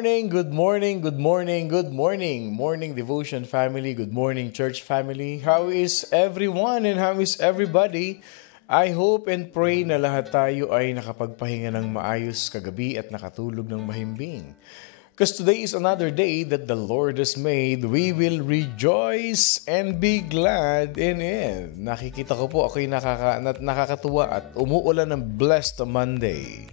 morning, good morning, good morning, good morning. Morning Devotion family, good morning church family. How is everyone and how is everybody? I hope and pray na lahat tayo ay nakapagpahinga ng maayos kagabi at nakatulog ng mahimbing. Because today is another day that the Lord has made. We will rejoice and be glad in it. Nakikita ko po ako'y nakakatuwa at umuulan ng blessed Monday.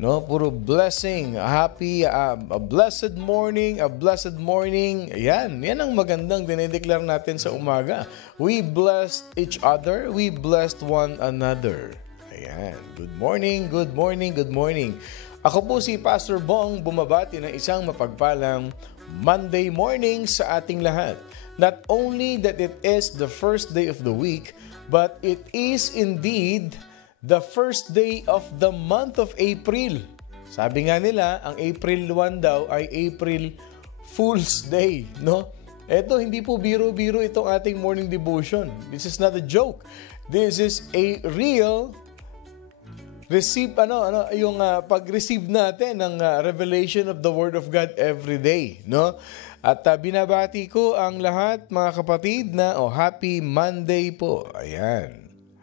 No, puro blessing, happy, a blessed morning, a blessed morning. Yan ang magandang dinideclare natin sa umaga. We blessed each other, we blessed one another. Ayan, good morning, good morning, good morning. Ako po si Pastor Bong, bumabati ng isang mapagpalang Monday morning sa ating lahat. Not only that it is the first day of the week, but it is indeed the first day of the month of April. Sabi nga nila, ang April 1 daw ay April Fool's Day, no? Ito, hindi po biro-biro itong ating morning devotion. This is not a joke. This is a real pag-receive natin ng revelation of the Word of God every day, no? At binabati ko ang lahat, mga kapatid, na Happy Monday po. Ayan.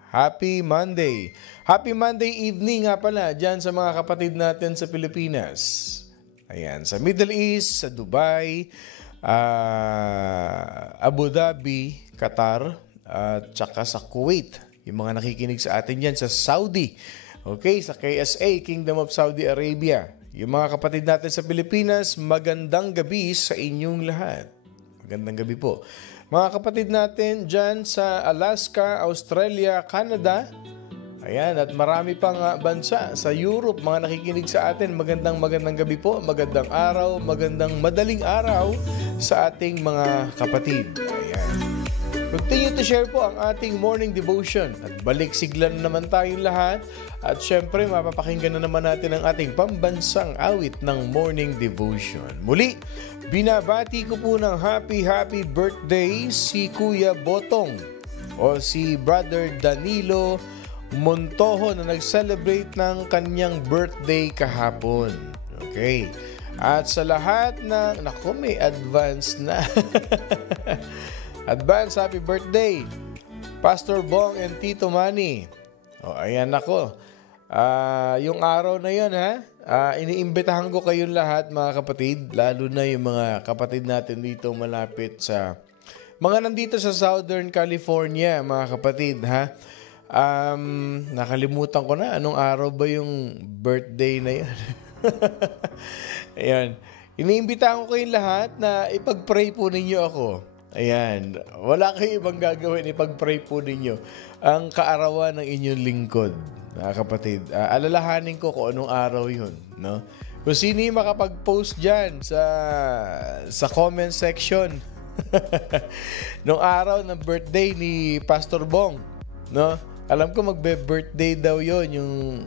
Happy Monday. Happy Monday evening nga pala dyan sa mga kapatid natin sa Pilipinas. Ayan, sa Middle East, sa Dubai, Abu Dhabi, Qatar, at saka sa Kuwait. Yung mga nakikinig sa atin dyan sa Saudi. Okay, sa KSA, Kingdom of Saudi Arabia. Yung mga kapatid natin sa Pilipinas, magandang gabi sa inyong lahat. Magandang gabi po. Mga kapatid natin dyan sa Alaska, Australia, Canada, ayan, at marami pang bansa sa Europe, mga nakikinig sa atin, magandang gabi po, magandang araw, magandang madaling araw sa ating mga kapatid. Ayan. Continue to share po ang ating morning devotion at balik siglan naman tayong lahat at syempre mapapakinggan na naman natin ang ating pambansang awit ng morning devotion. Muli, binabati ko po ng happy birthday si Kuya Botong o si Brother Danilo Montojo na nag-celebrate ng kanyang birthday kahapon. Okay. At sa lahat ng, may advance na. Advance happy birthday, Pastor Bong and Tito Manny. Ayan ako. Yung araw na yun, iniimbitahan ko kayong lahat, mga kapatid, lalo na yung mga kapatid natin dito malapit sa mga nandito sa Southern California, mga kapatid, nakalimutan ko na anong araw ba yung birthday na yan. Ayan. Iniimbitahan ko kayong lahat na ipag-pray po ninyo ako. Ayan, wala kayo ibang gagawin, ipag-pray po ninyo ang kaarawan ng inyong lingkod, mga kapatid. Alalahanin ko kung anong araw yun, no? Kung sino yung makapag-post dyan sa comment section nung araw ng birthday ni Pastor Bong, no? Alam ko magbe-birthday daw yon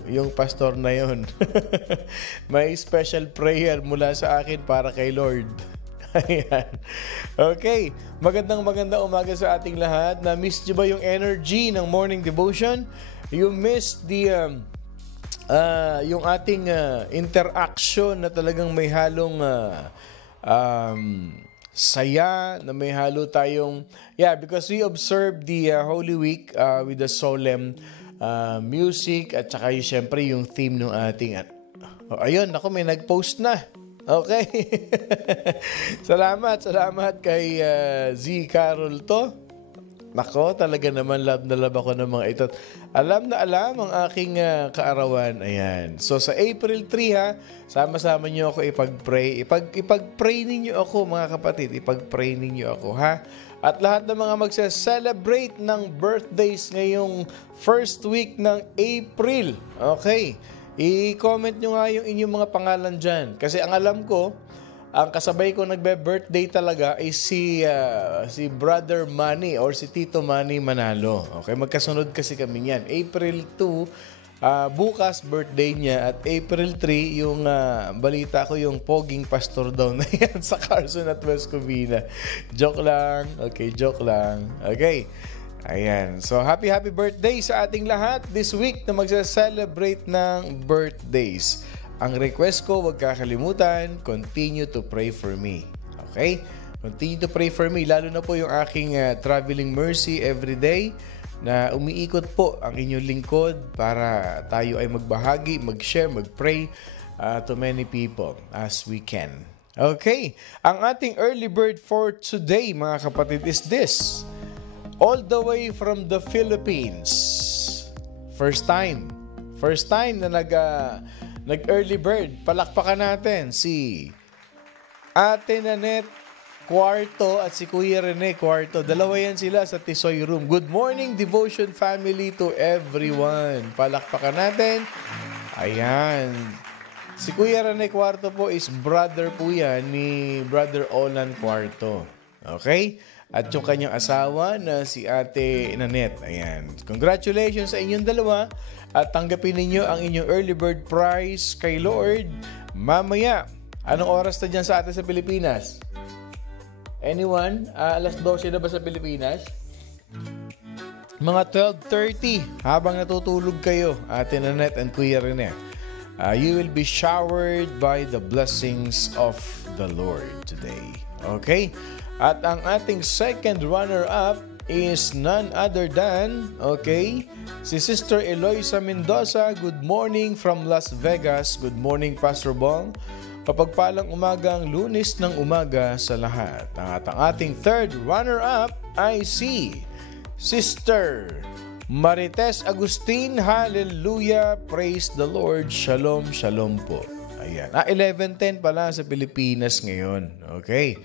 yung pastor na yon. May special prayer mula sa akin para kay Lord. Ayan. Okay. Magandang umaga sa ating lahat. Na-miss nyo ba yung energy ng morning devotion? You missed yung ating interaction na talagang may halong saya, na may halo tayong, because we observed the Holy Week with the solemn music at saka syempre yung theme ng ating ayun, ako may nag-post na. Okay. Salamat kay Z. Carol to. Nako, talaga naman love na love ako ng mga ito. Alam na alam ang aking kaarawan. Ayan. So sa April 3 sama-sama niyo ako ipag-pray. Ipag-pray ninyo ako, mga kapatid. Ipag-pray ninyo ako, At lahat ng mga magse-celebrate ng birthdays ngayong first week ng April. Okay. I-comment nyo nga yung inyong mga pangalan dyan. Kasi ang alam ko, ang kasabay ko nagbe-birthday talaga ay si Brother Manny or si Tito Manny Manalo. Okay, magkasunod kasi kami yan. April 2, bukas birthday niya at April 3, yung balita ko yung poging pastor daw na yan sa Carson at West Covina. Joke lang. Okay, joke lang. Okay. Ayan. So, happy birthday sa ating lahat this week na magsa-celebrate ng birthdays. ang request ko, huwag kakalimutan, continue to pray for me. Okay? Continue to pray for me. Lalo na po yung aking traveling mercy every day na umiikot po ang inyong lingkod para tayo ay magbahagi, mag-share, mag-pray to many people as we can. Okay. Ang ating early bird for today, mga kapatid, is this. All the way from the Philippines. First time na nag-early bird. Palakpakan natin si Ate Nanette Cuarto at si Kuya Rene Cuarto. Dalawa yan sila sa Tisoy Room. Good morning, Devotion family, to everyone. Palakpakan natin. Ayan. Si Kuya Rene Cuarto po is brother po yan ni Brother Olan Cuarto. Okay? At yung kanyang asawa na si Ate Nanette. Ayan. Congratulations sa inyong dalawa. At tanggapin ninyo ang inyong early bird prize kay Lord mamaya. Anong oras na dyan sa atin sa Pilipinas? Anyone? Alas 12 na ba sa Pilipinas? Mga 12:30 habang natutulog kayo, Ate Nanette and Kuya Rene. You will be showered by the blessings of the Lord today. Okay? At ang ating second runner-up is none other than, okay, si Sister Eloisa Mendoza. Good morning from Las Vegas. Good morning, Pastor Bong. Kapagpalang umagang Lunes ng umaga sa lahat. At ang ating third runner-up ay si Sister Marites Agustin. Hallelujah. Praise the Lord. Shalom, shalom po. Ayan. 11:10 pala sa Pilipinas ngayon. Okay.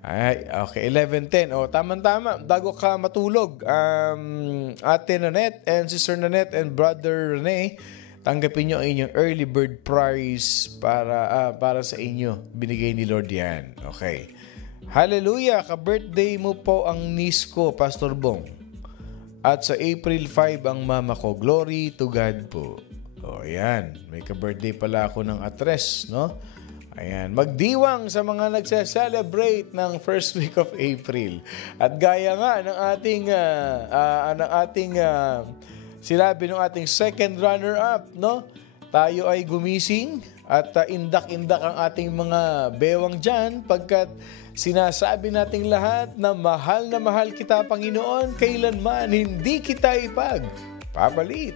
Ay, okay, 11:10. O, tama-tama. Bago ka matulog, Ate Nanette and Sister Nanette and Brother Rene, tanggapin nyo ang inyong early bird prize para sa inyo. Binigay ni Lord yan. Okay. Hallelujah! Ka-birthday mo po ang niece ko, Pastor Bong. At sa April 5 ang mama ko. Glory to God po. O, yan. May ka-birthday pala ako ng atres, no? Ayan, magdiwang sa mga nagse-celebrate ng first week of April. At gaya nga ng ating sinabi ng ating second runner-up, no? Tayo ay gumising at indak-indak ang ating mga bewang dyan pagkat sinasabi nating lahat na mahal kita, Panginoon, kailanman hindi kita ipagpapalit.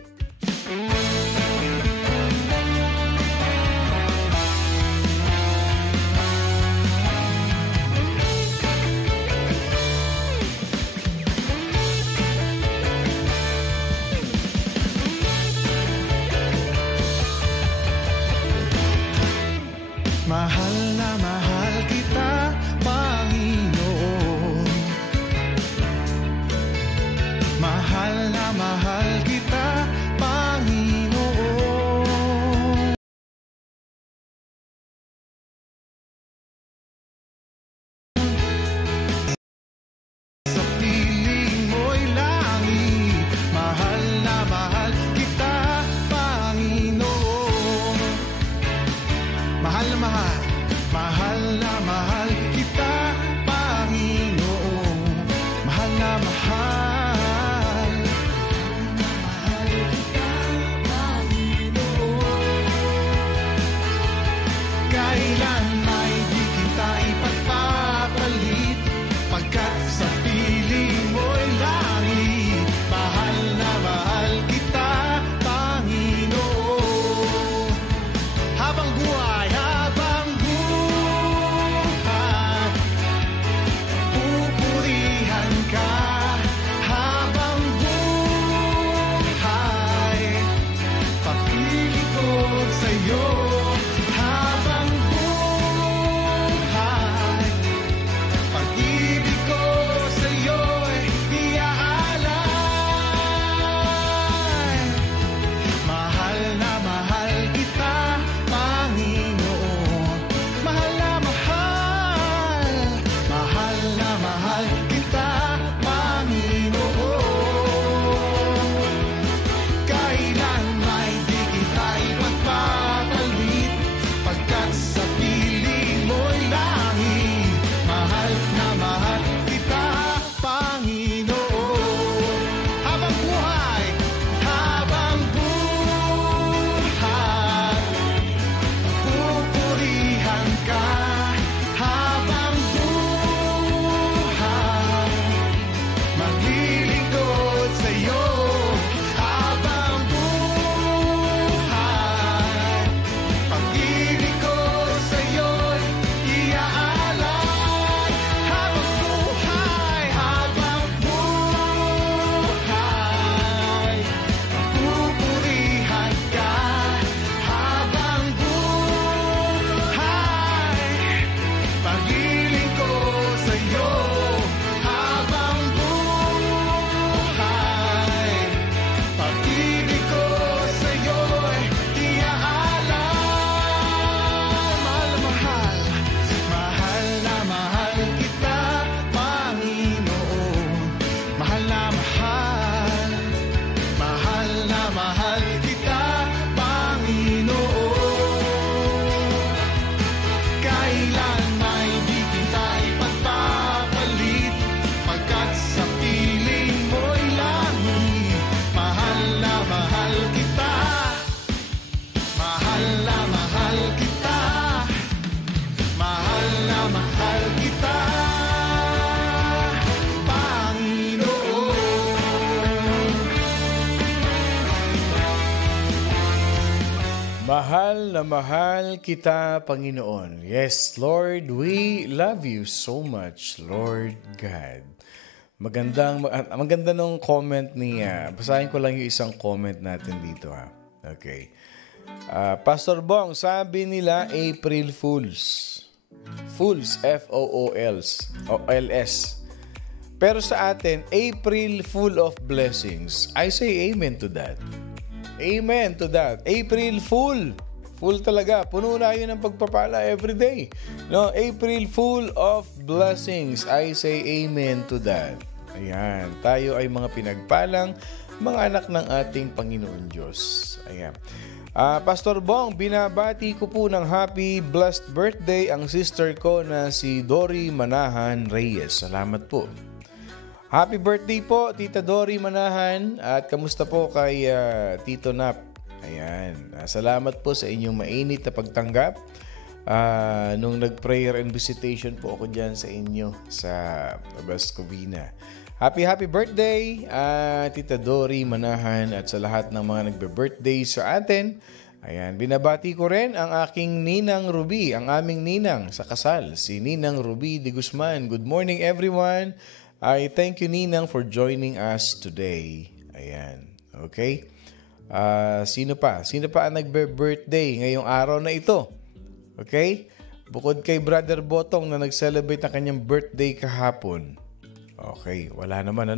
Mahal na mahal kita, Panginoon. Mahal na mahal kita, Panginoon. mahal kita, Panginoon. Yes, Lord, we love you so much, Lord God. Maganda nung comment niya. Basahin ko lang yung isang comment natin dito, ha. Okay. Pastor Bong, sabi nila April Fools. Fools, F-O-O-L-S. Pero sa atin, April full of blessings. I say amen to that. Amen to that. April full. Full talaga. Puno na yun ng pagpapala everyday. No, April full of blessings. I say amen to that. Ayan. Tayo ay mga pinagpalang mga anak ng ating Panginoon Diyos. Ayan. Pastor Bong, binabati ko po ng happy blessed birthday ang sister ko na si Dory Manahan Reyes. Salamat po. Happy birthday po, Tita Dory Manahan. At kamusta po kay Tito Nap? Ayan. Salamat po sa inyong mainit na pagtanggap. Nung nag-prayer and visitation po ako dyan sa inyo sa Bascovina. Happy birthday, Tita Dory Manahan at sa lahat ng mga nagbe-birthday sa atin. Ayan, binabati ko rin ang aking Ninang Ruby, ang aming ninang sa kasal, si Ninang Ruby de Guzman. Good morning everyone. I thank you Ninang for joining us today. Ayan, okay. Sino pa ang nagbe-birthday ngayong araw na ito? Okay? Bukod kay Brother Botong na nag-celebrate ng kanyang birthday kahapon. Okay, wala naman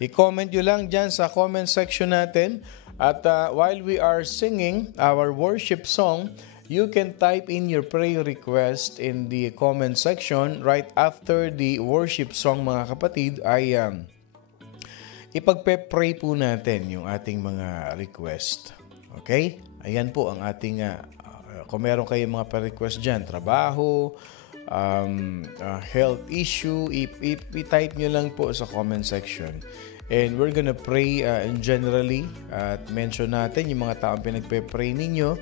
I-comment nyo lang dyan sa comment section natin. At while we are singing our worship song, you can type in your prayer request in the comment section. Right after the worship song, mga kapatid, ay ipagpe-pray po natin yung ating mga request. Okay? Ayan po ang ating, kung meron kayong mga pa-request dyan, trabaho, health issue, i-type nyo lang po sa comment section. And we're gonna pray generally at mention natin yung mga taong pinagpe-pray ninyo.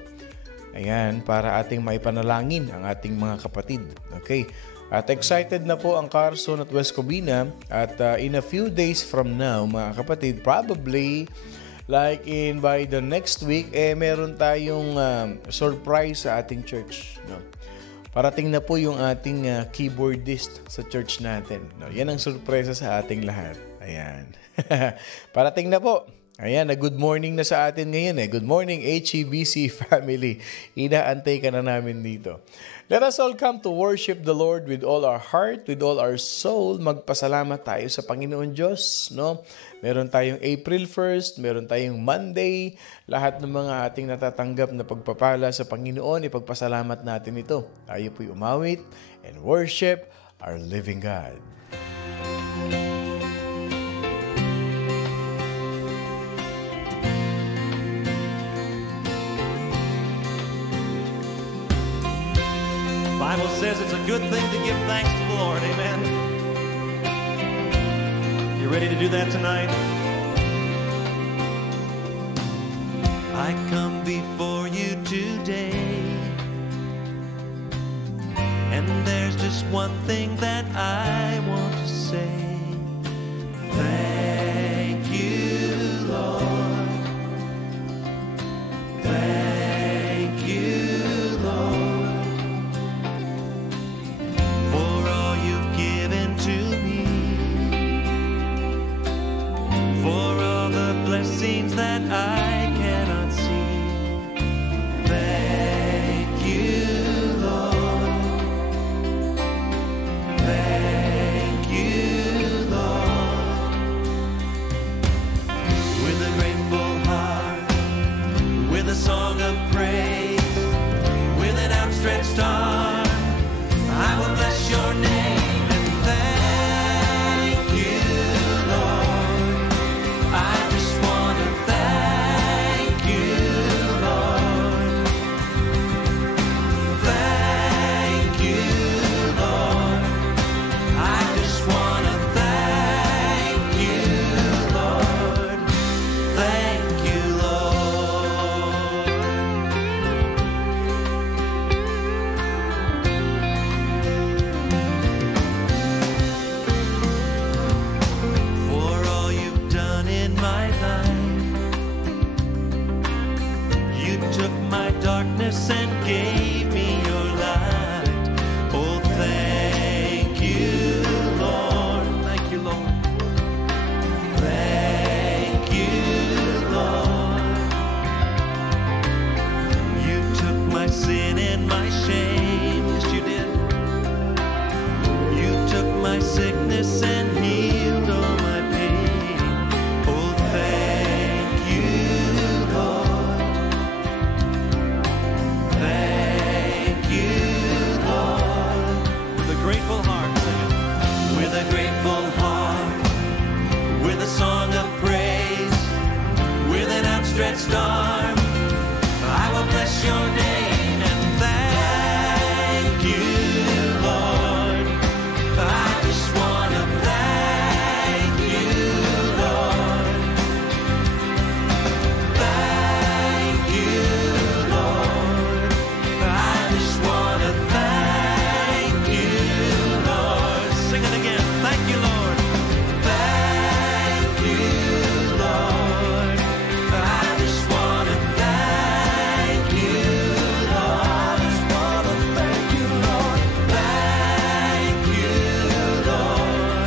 Ayan, para ating maipanalangin ang ating mga kapatid. Okay? At excited na po ang Carson at West Covina. At in a few days from now, mga kapatid, probably like by the next week, meron tayong surprise sa ating church. No? Parating na po yung ating keyboardist sa church natin. No, yan ang sorpresa sa ating lahat. Ayan. Parating na po. Ayan, good morning na sa atin ngayon. Good morning, HEBC family. Inaantay ka na namin dito. Let us all come to worship the Lord with all our heart, with all our soul. Magpasalamat tayo sa Panginoon Diyos. No? Meron tayong April 1st, meron tayong Monday. Lahat ng mga ating natatanggap na pagpapala sa Panginoon, ipagpasalamat natin ito. Tayo po'y umawit and worship our living God. Bible says it's a good thing to give thanks to the Lord. Amen. You ready to do that tonight? I come before you today, and there's just one thing that I want to say. Thank you, Lord. Thank you, Lord. Blessings that I cannot see. Thank you, Lord. Thank you, Lord. With a grateful heart, with a song of praise, with an outstretched arm, I will bless your name and thank you, Lord. I just want to thank you, Lord. Thank you, Lord. I just want to thank you, Lord. Thank you, Lord. For all you've done in my life, you took my dark sin and my shame. Yes, you did. You took my sickness and healed all my pain. Oh, thank you, Lord. Thank you, Lord. With a grateful heart, sing it. With a grateful heart, with a song of praise, with an outstretched arm, I will bless your name and thank you, Lord. I just want to thank you, Lord. Thank you, Lord. I just want to thank you, Lord. Sing it again. Thank you, Lord. Thank you, Lord. I just want to thank you, Lord. I just want to thank you, Lord. Thank you, Lord.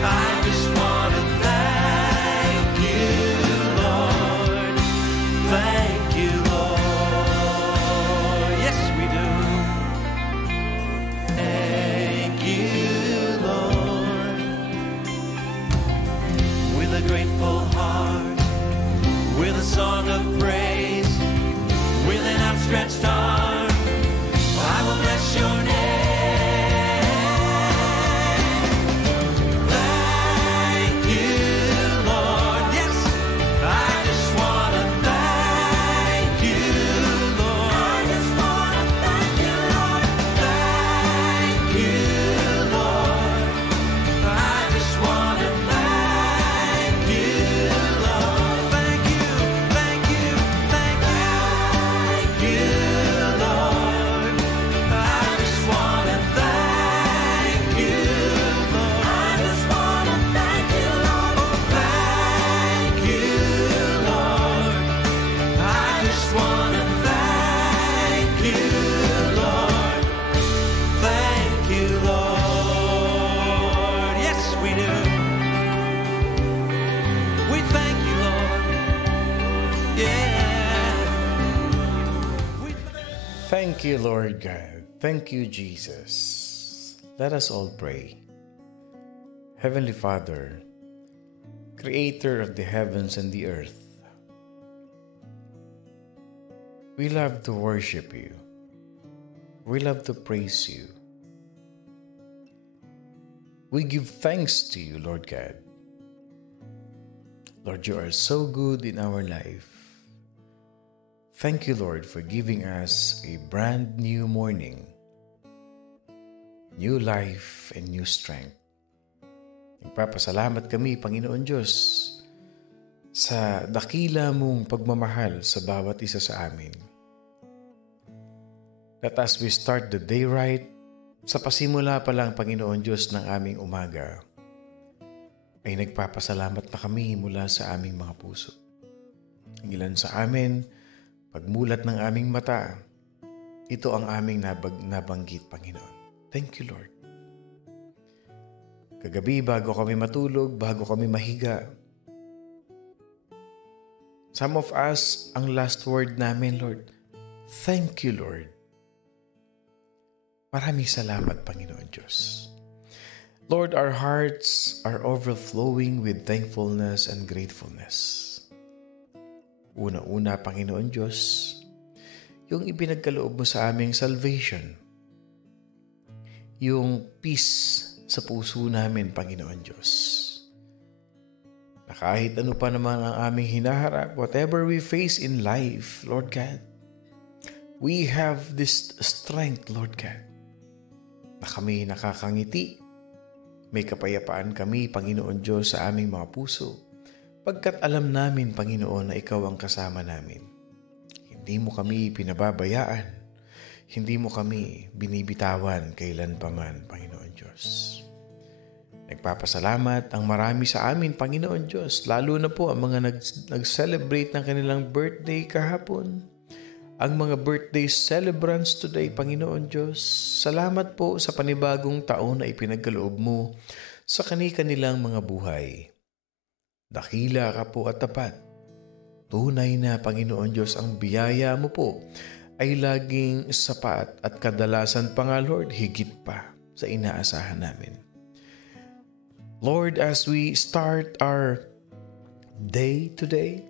I just want to thank you, Lord. Thank you, Lord. Yes, we do. Thank you, Lord. With a grateful heart, with a song of praise, with an outstretched arm, I will bless your name. Thank you, Lord. Yes, I just want to thank you, Lord. I just want to thank you, Lord. Thank you, Lord. I just want to thank you, Lord. Thank you, thank you, thank you, thank you, Lord. I just want to thank you, Lord. I just want to thank you, Lord. Oh, thank you, Lord. I just want to thank you, Lord. Thank you, Lord. Yes, we do. We thank you, Lord. Yeah. We Thank you, Lord God. Thank you, Jesus. Let us all pray. Heavenly Father, Creator of the heavens and the earth, we love to worship you. We love to praise you. We give thanks to you, Lord God. Lord, you are so good in our life. Thank you, Lord, for giving us a brand new morning, new life, and new strength. Nagpapasalamat kami, Panginoon Diyos, sa dakila mong pagmamahal sa bawat isa sa amin. That as we start the day right, sa pasimula pa lang, Panginoon Diyos, ng aming umaga, ay nagpapasalamat na kami mula sa aming mga puso. Ang ilan sa amin, pagmulat ng aming mata, ito ang aming nabanggit, Panginoon. Thank you, Lord. Kagabi, bago kami matulog, bago kami mahiga, some of us, ang last word namin, Lord, thank you, Lord. Maraming salamat, Panginoon Diyos. Lord, our hearts are overflowing with thankfulness and gratefulness. Una-una, Panginoon Diyos, yung ibinagkaloob mo sa aming salvation, yung peace sa puso namin, Panginoon Diyos. Na kahit ano pa naman ang aming hinaharap, whatever we face in life, Lord God, we have this strength, Lord God, na kami nakakangiti. May kapayapaan kami, Panginoon Diyos, sa aming mga puso, pagkat alam namin, Panginoon, na Ikaw ang kasama namin. Hindi mo kami pinababayaan. Hindi mo kami binibitawan kailan paman, Panginoon Diyos. Nagpapasalamat ang marami sa amin, Panginoon Diyos, lalo na po ang mga nag-celebrate ng kanilang birthday kahapon. Ang mga birthday celebrants today, Panginoon Diyos, salamat po sa panibagong taon na ipinagkaloob mo sa kani-kanilang mga buhay. Dakila ka po at tapat. Tunay na, Panginoon Diyos, ang biyaya mo po ay laging sapat at kadalasan pa nga, Lord, higit pa sa inaasahan namin. Lord, as we start our day today,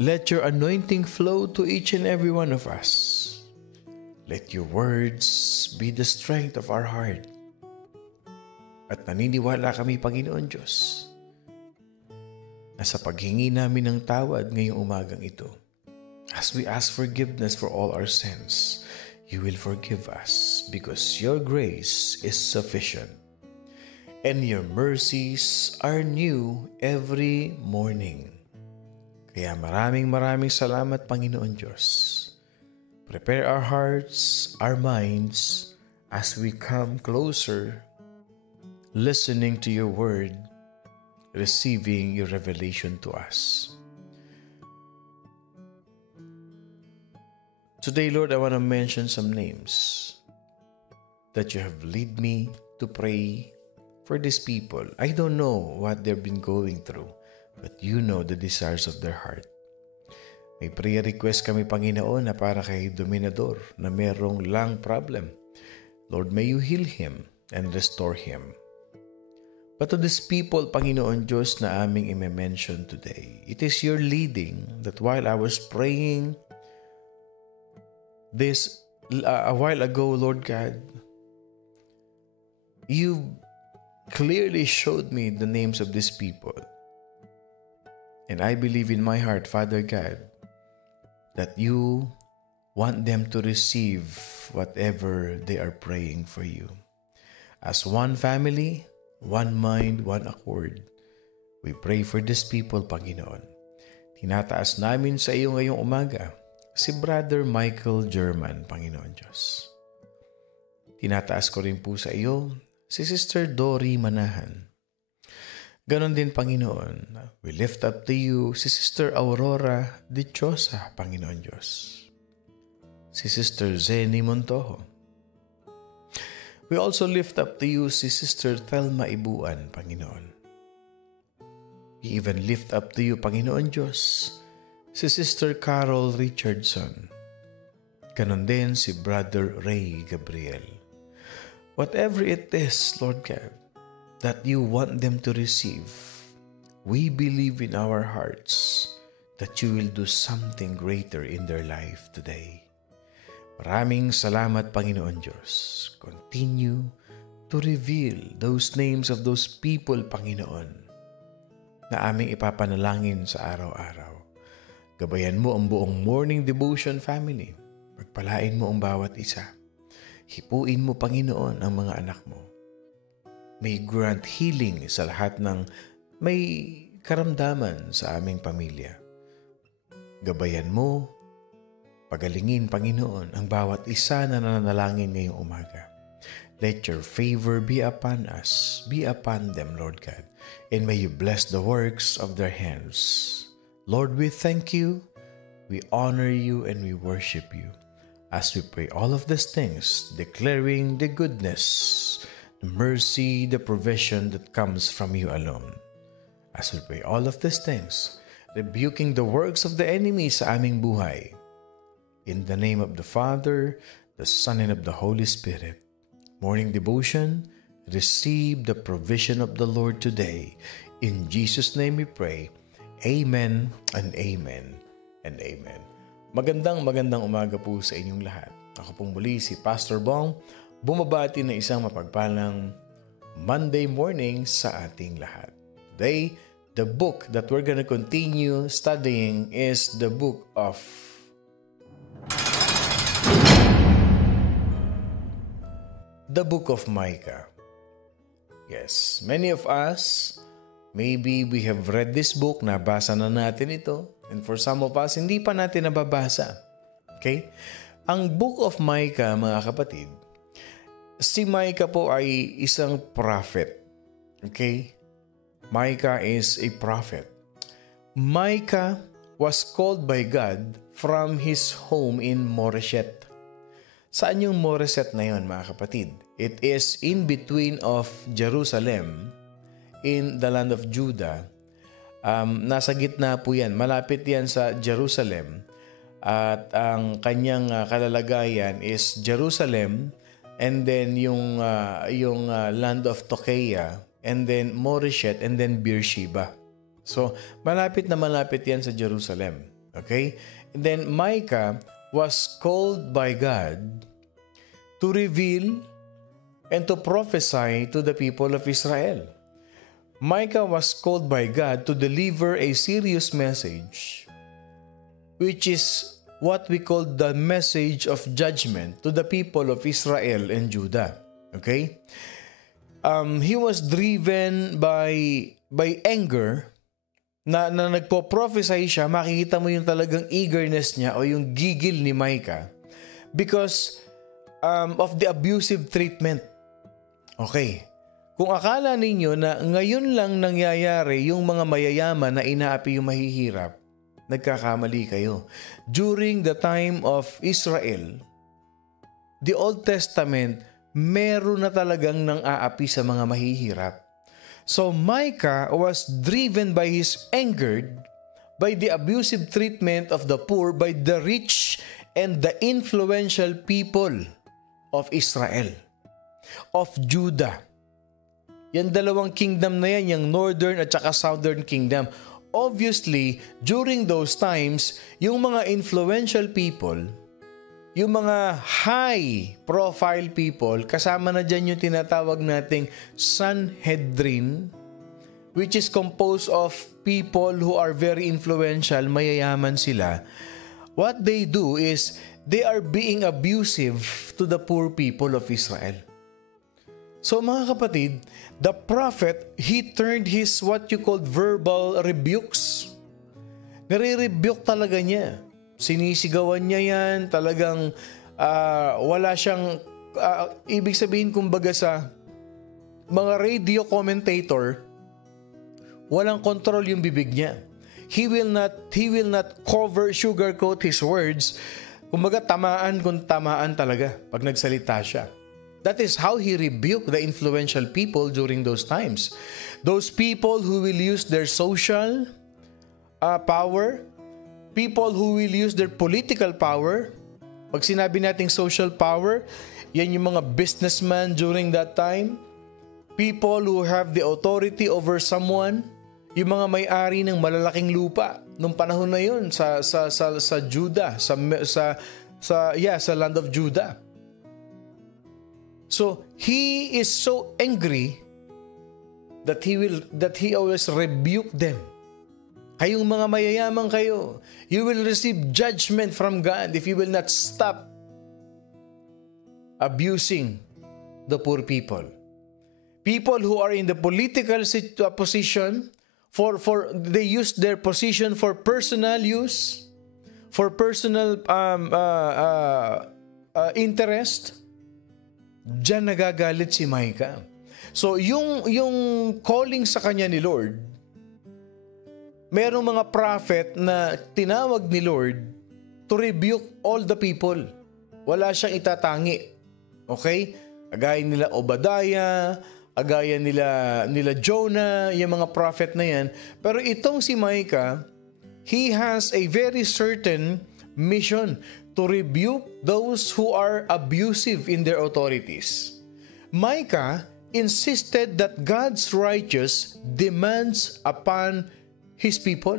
let your anointing flow to each and every one of us. Let your words be the strength of our heart. At naniniwala kami, Panginoon Diyos, na sa paghingi namin ng tawad ngayong umagang ito, as we ask forgiveness for all our sins, you will forgive us because your grace is sufficient and your mercies are new every morning. Kaya maraming salamat, Panginoon Diyos. Prepare our hearts, our minds, as we come closer, listening to your word, receiving your revelation to us. Today, Lord, I want to mention some names that you have led me to pray for these people. I don't know what they've been going through, but you know the desires of their heart. May prayer request kami, Panginoon, na para kay Dominador na merong lung problem. Lord, may you heal him and restore him. But to these people, Panginoon Diyos, na aming i-mention today, it is your leading that while I was praying this a while ago, Lord God, you clearly showed me the names of these people. And I believe in my heart, Father God, that you want them to receive whatever they are praying for you. As one family, one mind, one accord, we pray for these people, Panginoon. Tinataas namin sa iyo ngayong umaga si Brother Michael German, Panginoon Diyos. Tinataas ko rin po sa iyo si Sister Dory Manahan. Ganon din, Panginoon, we lift up to you si Sister Aurora Dichosa, Panginoon Diyos. Si Sister Zeni Montojo. We also lift up to you si Sister Thelma Ibuan, Panginoon. We even lift up to you, Panginoon Diyos, si Sister Carol Richardson. Ganon din si Brother Ray Gabriel. Whatever it is, Lord God, that you want them to receive, we believe in our hearts that you will do something greater in their life today. Maraming salamat, Panginoon Diyos. Continue to reveal those names of those people, Panginoon, na aming ipapanalangin sa araw-araw. Gabayan mo ang buong Morning Devotion family. Pagpalain mo ang bawat isa. Hipuin mo, Panginoon, ang mga anak mo. May grant healing sa lahat ng may karamdaman sa aming pamilya. Gabayan mo, pagalingin, Panginoon, ang bawat isa na nananalangin ngayong umaga. Let your favor be upon us, be upon them, Lord God, and may you bless the works of their hands. Lord, we thank you, we honor you, and we worship you as we pray all of these things, declaring the goodness, the mercy, the provision that comes from you alone. As we pray all of these things, rebuking the works of the enemy sa aming buhay. In the name of the Father, the Son, and of the Holy Spirit. Morning Devotion, receive the provision of the Lord today. In Jesus' name we pray. Amen and amen and amen. Magandang umaga po sa inyong lahat. Ako pong muli si Pastor Bong, bumabati na isang mapagpalang Monday morning sa ating lahat. Today, the book that we're going to continue studying is the book of Micah. Yes, many of us, maybe we have read this book, nabasa na natin ito, and for some of us, hindi pa natin nababasa. Okay? Ang book of Micah, mga kapatid, si Micah po ay isang prophet. Okay? Micah is a prophet. Micah was called by God from his home in Moreshet. Saan yung Moreshet na yun, mga kapatid? It is in between of Jerusalem in the land of Judah. Nasa gitna po yan. Malapit yan sa Jerusalem. At ang kanyang kalalagayan is Jerusalem, and then yung land of Tokeia, and then Moreshet, and then Beersheba. So, malapit na malapit yan sa Jerusalem. Okay? And then Micah was called by God to reveal and to prophesy to the people of Israel. Micah was called by God to deliver a serious message, which is what we call the message of judgment to the people of Israel and Judah. Okay? He was driven by anger na nagpo-prophesy siya. Makikita mo yung talagang eagerness niya o yung gigil ni Micah because of the abusive treatment. Okay. Kung akala ninyo na ngayon lang nangyayari yung mga mayayaman na inaapi yung mahihirap, nagkakamali kayo. During the time of Israel, the Old Testament, meron na talagang nang aapi sa mga mahihirap. So Micah was driven by his anger by the abusive treatment of the poor by the rich and the influential people of Israel, of Judah. Yan dalawang kingdom na yan, yung northern at saka southern kingdom. Obviously, during those times, yung mga influential people, yung mga high-profile people, kasama na dyan yung tinatawag nating Sanhedrin, which is composed of people who are very influential, mayayaman sila. What they do is, they are being abusive to the poor people of Israel. So mga kapatid, the prophet, he turned his what you call verbal rebukes. Nare-rebuke talaga niya. Sinisigawan niya yan, talagang wala siyang, ibig sabihin kumbaga sa mga radio commentator, walang control yung bibig niya. He will not sugarcoat his words. Kumbaga tamaan kung tamaan talaga pag nagsalita siya. That is how he rebuked the influential people during those times. Those people who will use their social power, people who will use their political power. Pag sinabi nating social power, yan yung mga businessmen during that time. People who have the authority over someone. Yung mga may-ari ng malalaking lupa nung panahon na yun sa Judah, sa land of Judah. So he is so angry that he always rebuke them. Kayong mga mayayaman kayo, you will receive judgment from God if you will not stop abusing the poor people. People who are in the political position, they use their position for personal use, for personal interest. Diyan nagagalit si Micah. So yung calling sa kanya ni Lord, merong mga prophet na tinawag ni Lord to rebuke all the people. Wala siyang itatangi. Okay? Agaya nila Obadiah, agaya nila Jonah, yung mga prophet na yan. Pero itong si Micah, he has a very certain mission to rebuke those who are abusive in their authorities. Micah insisted that God's righteous demands upon His people.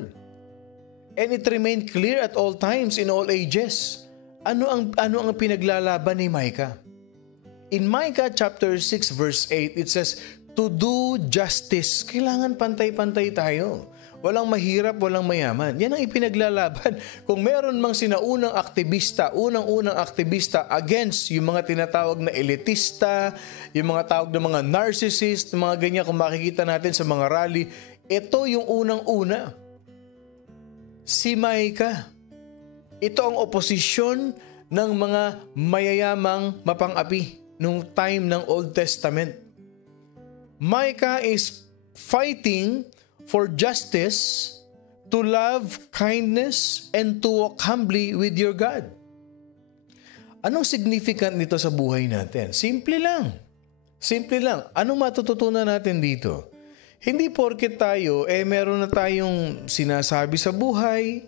And it remained clear at all times in all ages. Ano ang pinaglalaban ni Micah? In Micah chapter 6 verse 8, it says, to do justice. Kailangan pantay-pantay tayo. Walang mahirap, walang mayaman. Yan ang ipinaglalaban. Kung meron mang unang aktivista against yung mga tinatawag na elitista, yung mga tawag na mga narcissist, mga ganyan kung makikita natin sa mga rally, ito yung unang-una. Si Micah. Ito ang oposisyon ng mga mayayamang mapang-api nung time ng Old Testament. Micah is fighting for justice, to love, kindness, and to walk humbly with your God. Anong significant nito sa buhay natin? Simple lang. Simple lang. Anong matututunan natin dito? Hindi porket tayo, meron na tayong sinasabi sa buhay,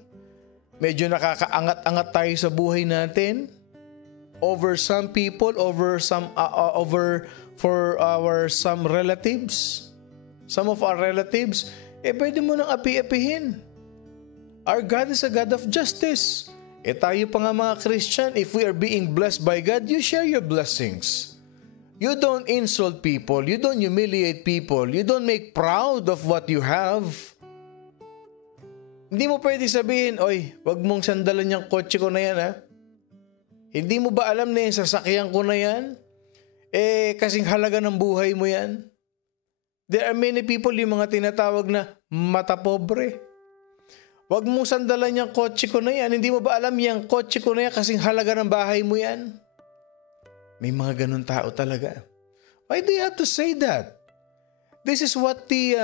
medyo nakakaangat-angat tayo sa buhay natin over some people, over some relatives, some of our relatives, pwede mo nang api-apihin. Our God is a God of justice. Tayo pa nga mga Christian, if we are being blessed by God, you share your blessings. You don't insult people. You don't humiliate people. You don't make proud of what you have. Hindi mo pwede sabihin, oy, wag mong sandalan yung kotse ko na yan, ha? Hindi mo ba alam na yung sasakyan ko na yan? Kasing halaga ng buhay mo yan. There are many people, yung mga tinatawag na mata pobre. Wag mong sandalan yung kotse ko na yan. Hindi mo ba alam yung kotse ko na yan kasing halaga ng bahay mo yan? May mga ganun tao talaga. Why do you have to say that? This is what the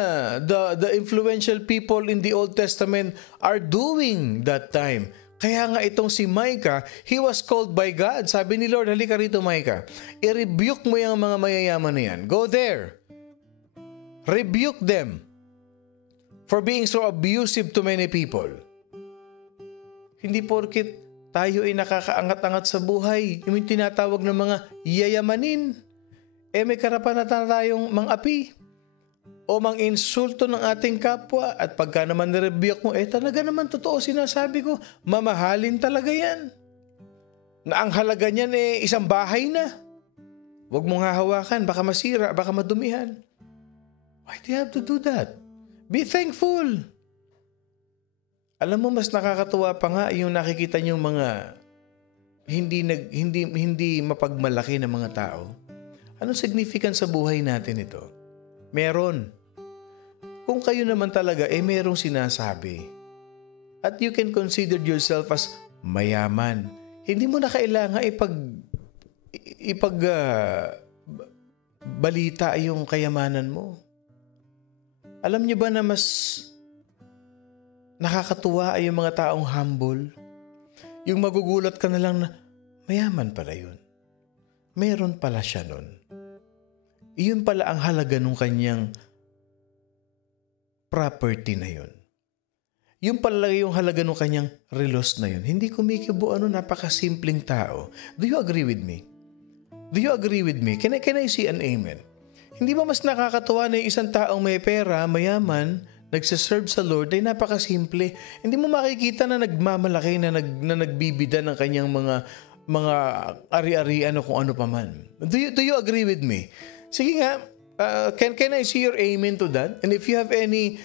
influential people in the Old Testament are doing that time. Kaya nga itong si Micah, he was called by God. Sabi ni Lord, halika rito Micah. I-rebuke mo yung mga mayayaman na yan. Go there. Rebuke them for being so abusive to many people. Hindi porkit tayo ay nakakaangat-angat sa buhay, yung tinatawag ng mga yayamanin, may karapan na tayong mang-api o mang-insulto ng ating kapwa. At pagka naman nirebuke mo, talaga naman totoo sinasabi ko, mamahalin talaga yan. Na ang halaga niyan isang bahay na. Huwag mong hahawakan, baka masira, baka madumihan. Why do you have to do that? Be thankful. Alam mo, mas nakakatuwa pa nga yung nakikita niyong mga hindi mapagmalaki na mga tao. Anong significance sa buhay natin ito? Meron. Kung kayo naman talaga, merong sinasabi. At you can consider yourself as mayaman. Hindi mo na kailangan balita yung kayamanan mo. Alam niyo ba na mas nakakatuwa ay yung mga taong humble? Yung magugulat ka na lang na mayaman pala yun. Meron pala siya nun. Iyon pala ang halaga ng kanyang property na yun. Yung pala yung halaga ng kanyang relos na yun. Hindi kumikibo, napakasimpleng tao. Do you agree with me? Do you agree with me? Can I see an amen? Hindi ba mas nakakatuwa na yung isang taong may pera, mayaman, nagsiserve sa Lord ay napakasimple. Hindi mo makikita na nagmamalaki, na nagbibida ng kanyang mga ari-arian o kung ano pa man. Do you agree with me? Sige nga, can I see your amen to that? And if you have any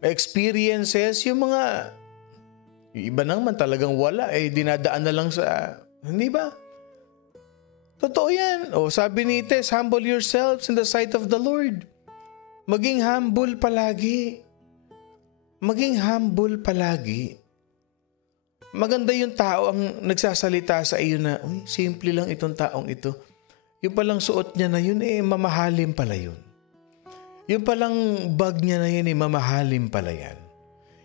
experiences, yung iba naman talagang wala, dinadaan na lang sa, hindi ba? Totoo yan. Sabi ni Tess, humble yourselves in the sight of the Lord. Maging humble palagi. Maging humble palagi. Maganda yung tao ang nagsasalita sa iyo na, simple lang itong taong ito. Yung palang suot niya na yun, mamahalin pala yun. Yung palang bag niya na yun, mamahalin pala yan.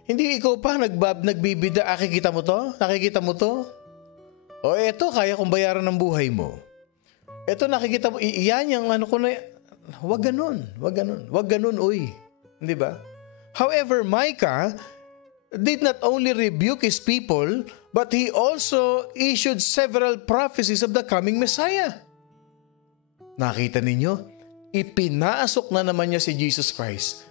Hindi ikaw pa nagbibida, nakikita mo to? Nakikita mo to? Eto, kaya kong bayaran ng buhay mo. Eto, nakikita mo, yan yung ko na. Wag ganun, uy. Di ba? However, Micah did not only rebuke his people, but he also issued several prophecies of the coming Messiah. Nakita ninyo? Ipinasok na naman niya si Jesus Christ.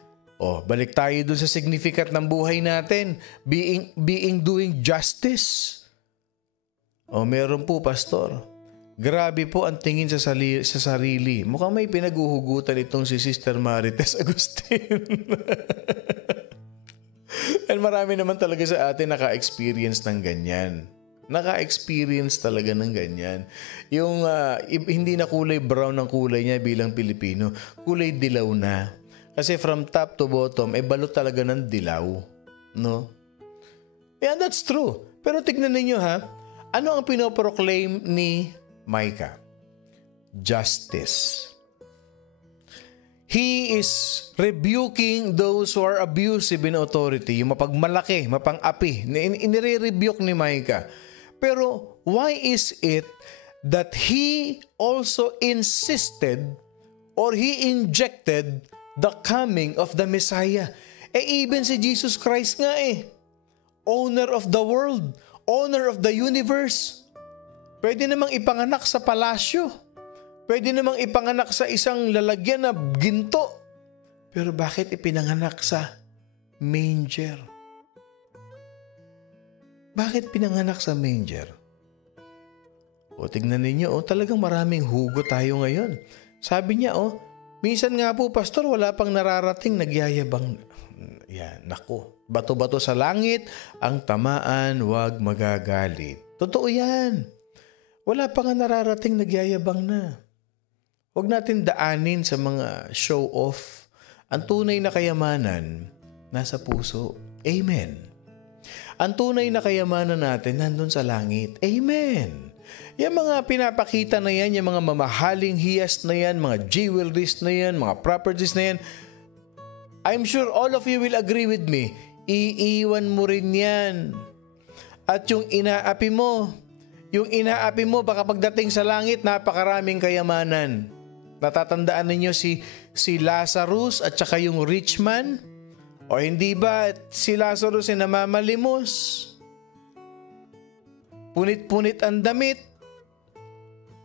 Balik tayo dun sa significant ng buhay natin. Doing justice. Meron po, Pastor. Grabe po ang tingin sa sarili. Mukhang may pinaguhugutan itong si Sister Marites Agustin. And marami naman talaga sa atin naka-experience ng ganyan. Naka-experience talaga ng ganyan. Yung hindi na kulay brown ang kulay niya bilang Pilipino. Kulay dilaw na. Kasi from top to bottom, balot talaga ng dilaw. No? Yeah, that's true. Pero tignan ninyo ha, ano ang pinoproclaim ni Micah? Justice. He is rebuking those who are abusive in authority, yung mapagmalaki, mapang-api. Inire-rebuke ni Micah. Pero why is it that he also insisted or he injected the coming of the Messiah? Even si Jesus Christ nga owner of the world, owner of the universe. Pwede namang ipanganak sa palasyo. Pwede namang ipanganak sa isang lalagyan na ginto. Pero bakit ipinanganak sa manger? Bakit pinanganak sa manger? O tignan ninyo, talagang maraming hugot tayo ngayon. Sabi niya, minsan nga po, pastor, wala pang nararating, nagyayabang. Yan, naku. Bato-bato sa langit, ang tamaan, wag magagalit. Totoo yan. Wala pa nga nararating, nagyayabang na. Huwag natin daanin sa mga show-off. Ang tunay na kayamanan, nasa puso. Amen. Ang tunay na kayamanan natin, nandun sa langit. Amen. Yung mga pinapakita na yan, yung mga mamahaling hiyas na yan, mga jewelries na yan, mga properties na yan, I'm sure all of you will agree with me. Iiwan mo rin yan. At yung inaapi mo, baka pagdating sa langit, napakaraming kayamanan. Natatandaan ninyo si Lazarus at saka yung rich man? O hindi ba si Lazarus ay namamalimos? Punit-punit ang damit.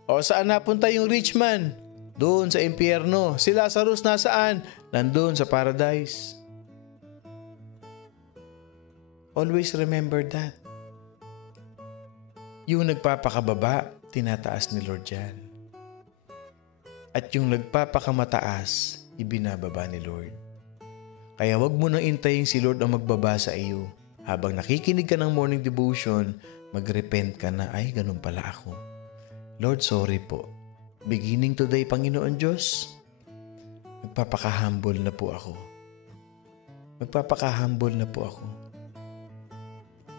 O saan napunta yung rich man? Doon sa impyerno. Si Lazarus nasaan? Nandun sa paradise. Always remember that. Yung nagpapakababa, tinataas ni Lord yan. At yung nagpapakamataas, ibinababa ni Lord. Kaya wag mo nang intayin si Lord ang magbaba sa iyo. Habang nakikinig ka ng morning devotion, magrepent ka na, ay ganun pala ako. Lord, sorry po. Beginning today, Panginoon Diyos, magpapaka-humble na po ako. Magpapaka-humble na po ako.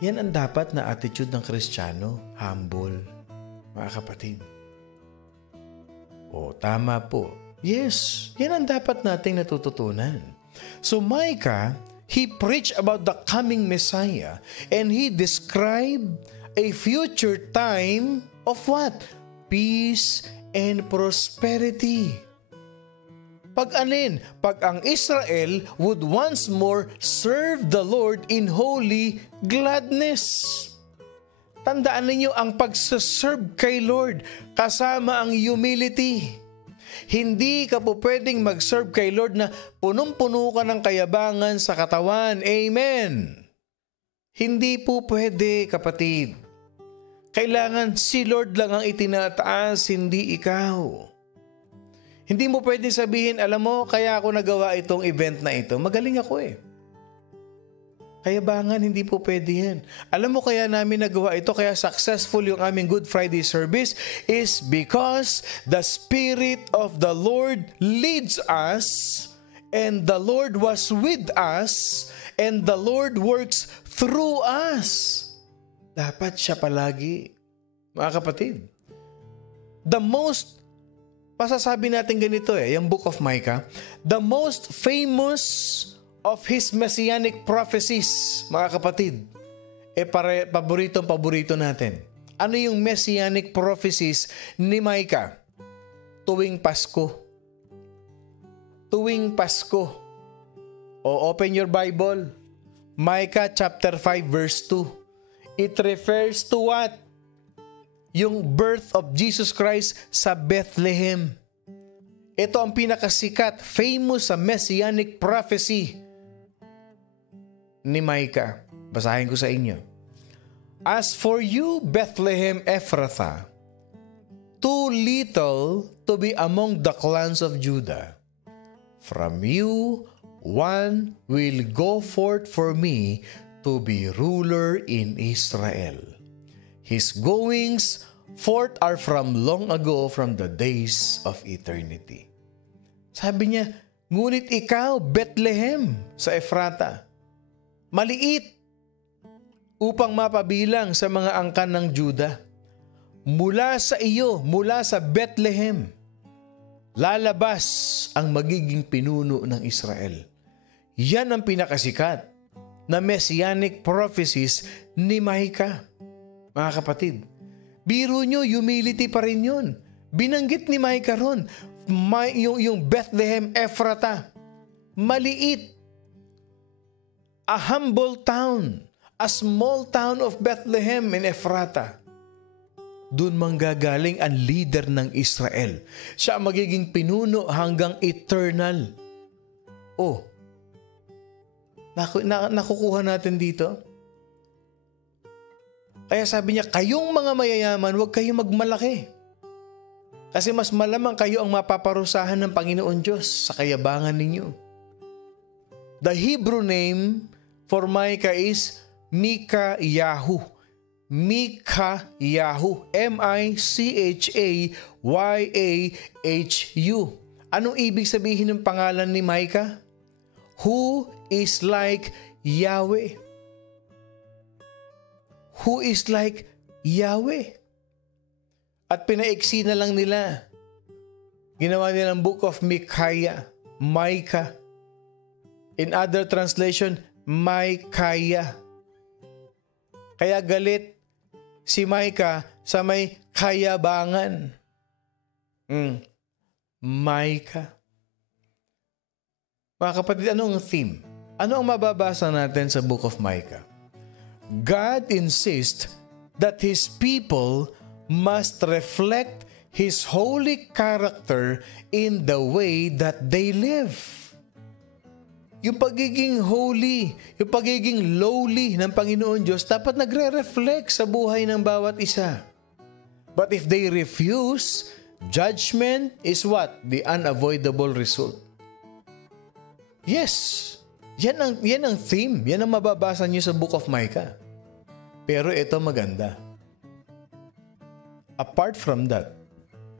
Yan ang dapat na attitude ng Kristiyano, humble, mga kapatid. O, tama po. Yes, yan ang dapat nating natututunan. So Micah, he preached about the coming Messiah and he described a future time of what? Peace and prosperity. Pag ang Israel would once more serve the Lord in holy gladness. Tandaan ninyo ang pagsaserve kay Lord kasama ang humility. Hindi ka po pwedeng mag-serve kay Lord na punong-puno ka ng kayabangan sa katawan. Amen. Hindi po pwede, kapatid. Kailangan si Lord lang ang itinataas, hindi ikaw. Hindi mo pwedeng sabihin, alam mo, kaya ako nagawa itong event na ito. Magaling ako eh. Kayabangan, hindi po pwede yan. Alam mo kaya namin nagawa ito, kaya successful yung aming Good Friday service is because the Spirit of the Lord leads us and the Lord was with us and the Lord works through us. Dapat siya palagi, mga kapatid. Pasasabi natin ganito yung Book of Micah, the most famous of his messianic prophecies, mga kapatid, paborito natin. Ano yung messianic prophecies ni Micah? Tuwing Pasko. Tuwing Pasko. O open your Bible. Micah chapter 5 verse 2. It refers to what? Yung birth of Jesus Christ sa Bethlehem. Ito ang pinakasikat, famous sa messianic prophecy ni Micah. Basahin ko sa inyo. As for you, Bethlehem Ephrathah, too little to be among the clans of Judah. From you, one will go forth for me to be ruler in Israel. His goings forth are from long ago, from the days of eternity. Sabi niya, ngunit ikaw, Bethlehem sa Ephrata, maliit upang mapabilang sa mga angkan ng Judah. Mula sa iyo, mula sa Bethlehem, lalabas ang magiging pinuno ng Israel. Yan ang pinakasikat na messianic prophecies ni Micah. Mga kapatid, biro nyo, humility pa rin yun. Binanggit ni Micah ron, yung Bethlehem Ephratah, maliit, a humble town, a small town of Bethlehem in Ephrata. Doon manggagaling ang leader ng Israel. Siya magiging pinuno hanggang eternal. Oh, nakukuha natin dito. Kaya sabi niya, kayong mga mayayaman, huwag kayong magmalaki. Kasi mas malamang kayo ang mapaparusahan ng Panginoon Diyos sa kayabangan ninyo. The Hebrew name for Micah is Mikayahu. Mikayahu. M-I-C-H-A-Y-A-H-U. Anong ibig sabihin ng pangalan ni Micah? Who is like Yahweh. Who is like Yahweh. At pinaiksi na lang nila. Ginawa nila ang Book of Micaiah. Micah. In other translation, Micaiah. Kaya galit si Micah sa may kayabangan. Micah. Mga kapatid, ano ang theme? Ano ang mababasa natin sa Book of Micah? God insists that His people must reflect His holy character in the way that they live. Yung pagiging holy, yung pagiging lowly ng Panginoon Diyos dapat nagre-reflect sa buhay ng bawat isa. But if they refuse, judgment is what? The unavoidable result. Yes, yan ang theme. Yan ang mababasa niyo sa Book of Micah. Pero ito maganda. Apart from that,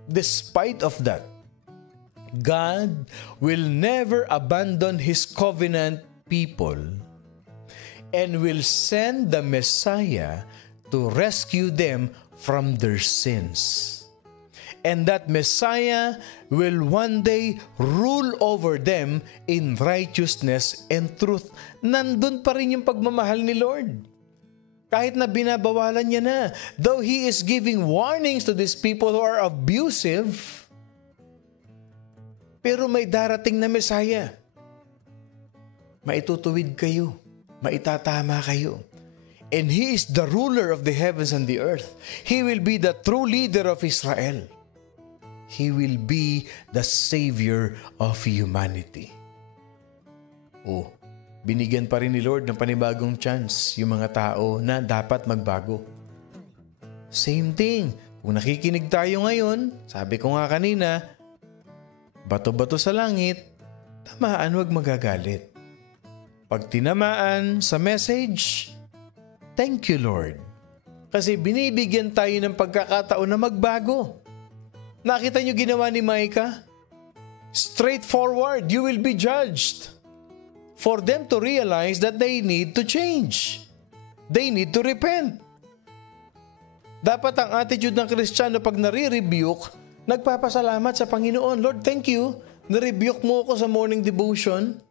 despite of that, God will never abandon His covenant people and will send the Messiah to rescue them from their sins. And that Messiah will one day rule over them in righteousness and truth. Nandun pa rin yung pagmamahal ni Lord. Kahit na binabawalan niya na. Though He is giving warnings to these people who are abusive, pero may darating na Messiah. Maitutuwid kayo. Maitatama kayo. And He is the ruler of the heavens and the earth. He will be the true leader of Israel. He will be the Savior of humanity. Oh, binigyan pa rin ni Lord ng panibagong chance yung mga tao na dapat magbago. Same thing. Kung nakikinig tayo ngayon, sabi ko nga kanina, bato-bato sa langit, tamaan, wag magagalit. Pag tinamaan sa message, thank you Lord. Kasi binibigyan tayo ng pagkakataon na magbago. Nakita niyo ginawa ni Micah? Straightforward, you will be judged. For them to realize that they need to change. They need to repent. Dapat ang attitude ng Kristiyano pag nare-rebuke, nagpapasalamat sa Panginoon. Lord, thank you. Na-rebuke mo ako sa morning devotion.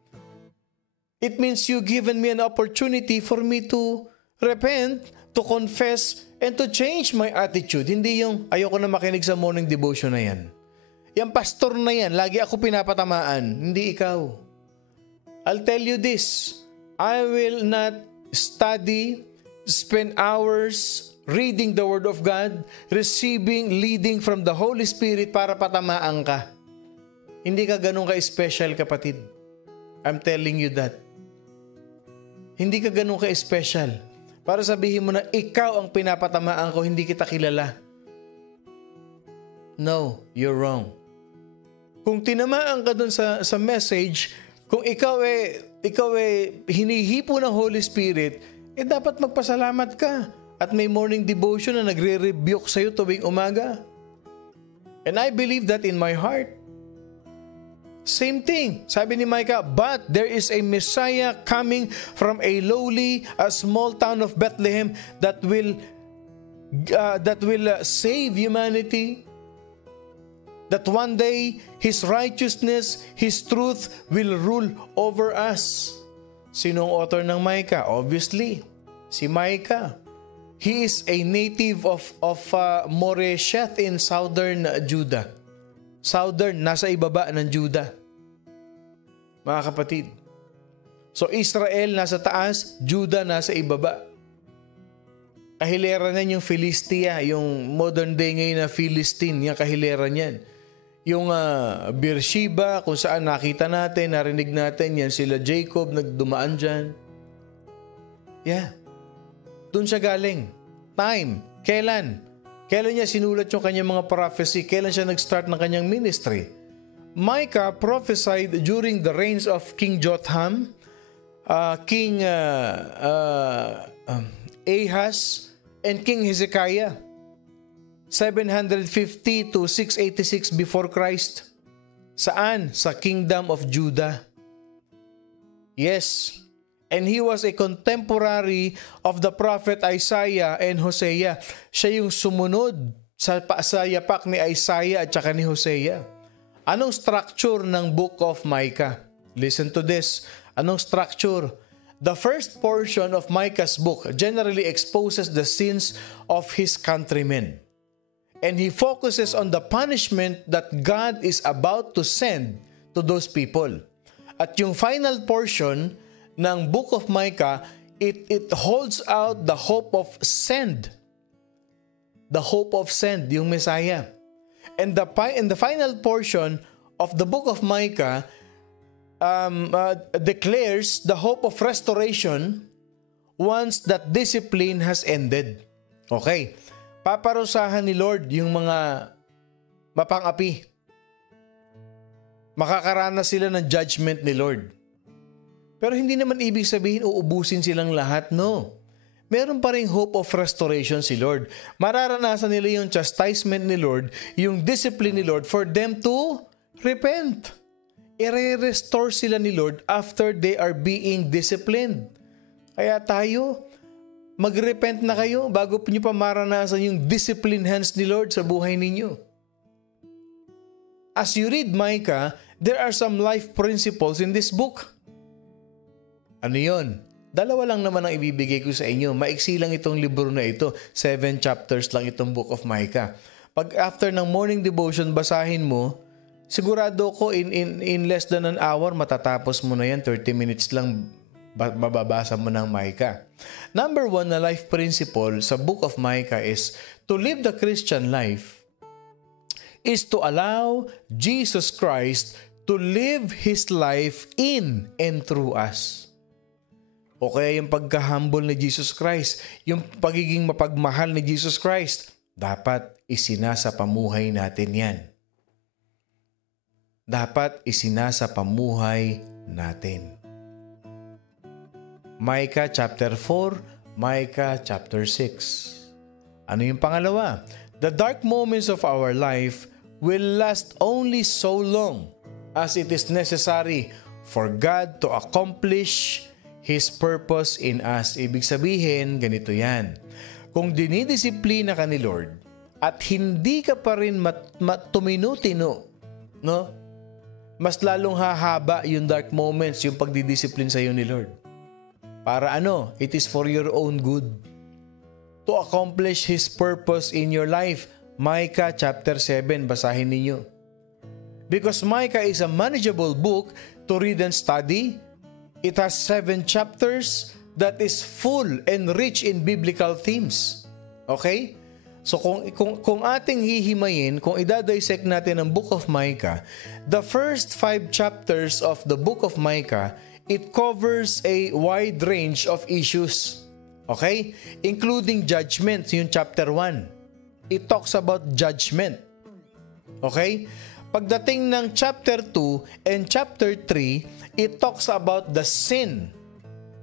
It means you given me an opportunity for me to repent, to confess, and to change my attitude. Hindi yung ayoko na makinig sa morning devotion na yan. Yung pastor na yan, lagi ako pinapatamaan. Hindi ikaw. I'll tell you this. I will not study, spend hours reading the Word of God, receiving, leading from the Holy Spirit para patamaan ka. Hindi ka ganun ka-special, kapatid. I'm telling you that. Hindi ka ganun ka-special. Para sabihin mo na ikaw ang pinapatamaan ko, hindi kita kilala. No, you're wrong. Kung tinamaan ka dun sa message, kung ikaw hinihipo ng Holy Spirit, dapat magpasalamat ka. At may morning devotion na nagre-rebuke sa'yo tuwing umaga. And I believe that in my heart. Same thing. Sabi ni Micah, but there is a Messiah coming from a lowly, a small town of Bethlehem that will save humanity. That one day, His righteousness, His truth will rule over us. Sinong author ng Micah? Obviously, si Micah. He is a native of Moresheth in southern Judah. Southern, nasa ibaba ng Judah. Mga kapatid. So Israel nasa taas, Judah nasa ibaba. Kahilera niyan yung Philistia, yung modern day ngayon na Philistine, yung kahilera niyan. Yung Beersheba, kung saan nakita natin, narinig natin, yan sila Jacob, nagdumaan dyan. Yeah. Doon siya galing. Time. Kailan? Kailan niya sinulat yung kanyang mga prophecy? Kailan siya nag-start ng kanyang ministry? Micah prophesied during the reigns of King Jotham, King Ahaz, and King Hezekiah. 750 to 686 before Christ. Saan? Sa Kingdom of Judah. Yes. And he was a contemporary of the prophet Isaiah and Hosea. Siya yung sumunod sa yapak ni Isaiah at saka ni Hosea. Anong structure ng Book of Micah? Listen to this. Anong structure? The first portion of Micah's book generally exposes the sins of his countrymen. And he focuses on the punishment that God is about to send to those people. At yung final portion ng Book of Micah, it holds out the hope of send. The hope of send, yung Messiah. And the final portion of the Book of Micah declares the hope of restoration once that discipline has ended. Okay. Paparusahan ni Lord yung mga mapang-api. Makakaranas sila ng judgment ni Lord. Pero hindi naman ibig sabihin uubusin silang lahat, no. Meron pa ring hope of restoration si Lord. Mararanasan nila yung chastisement ni Lord, yung discipline ni Lord for them to repent. I-restore sila ni Lord after they are being disciplined. Kaya tayo, mag-repent na kayo bago niyo pa maranasan yung discipline hands ni Lord sa buhay ninyo. As you read Micah, there are some life principles in this book. Ano yun? Dalawa lang naman ang ibibigay ko sa inyo. Maiksi lang itong libro na ito. 7 chapters lang itong Book of Micah. Pag after ng morning devotion, basahin mo, sigurado ko in less than an hour, matatapos mo na yan. 30 minutes lang mababasa mo ng Micah. Number 1 na life principle sa Book of Micah is to live the Christian life is to allow Jesus Christ to live His life in and through us. O kaya yung pagka-humble ni Jesus Christ, yung pagiging mapagmahal ni Jesus Christ, dapat isinasa pamuhay natin yan. Dapat isinasa pamuhay natin. Micah chapter 4, Micah chapter 6. Ano yung pangalawa? The dark moments of our life will last only so long as it is necessary for God to accomplish His purpose in us. Ibig sabihin, ganito yan. Kung dinidisiplina ka ni Lord at hindi ka pa rin tuminutino, no? Mas lalong hahaba yung dark moments, yung pagdidisiplin sa iyo ni Lord. Para ano? It is for your own good. To accomplish His purpose in your life. Micah chapter 7, basahin ninyo. Because Micah is a manageable book to read and study. It has 7 chapters that is full and rich in biblical themes. Okay? So kung ating hihimayin, kung idadissect natin ang Book of Micah, the first 5 chapters of the Book of Micah, it covers a wide range of issues. Okay? Including judgment, yung chapter 1. It talks about judgment. Okay? Pagdating ng chapter 2 and chapter 3, it talks about the sin.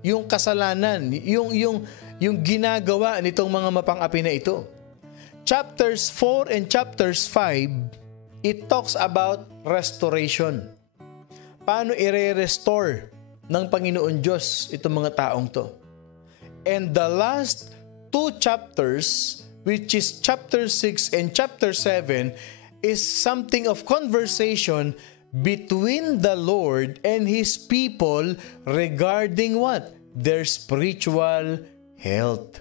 Yung kasalanan, yung ginagawa nitong mga mapang-api na ito. Chapters 4 and chapters 5, it talks about restoration. Paano i-restore ng Panginoon Diyos itong mga taong to. And the last 2 chapters, which is chapter 6 and chapter 7, is something of conversation between the Lord and His people regarding what? Their spiritual health.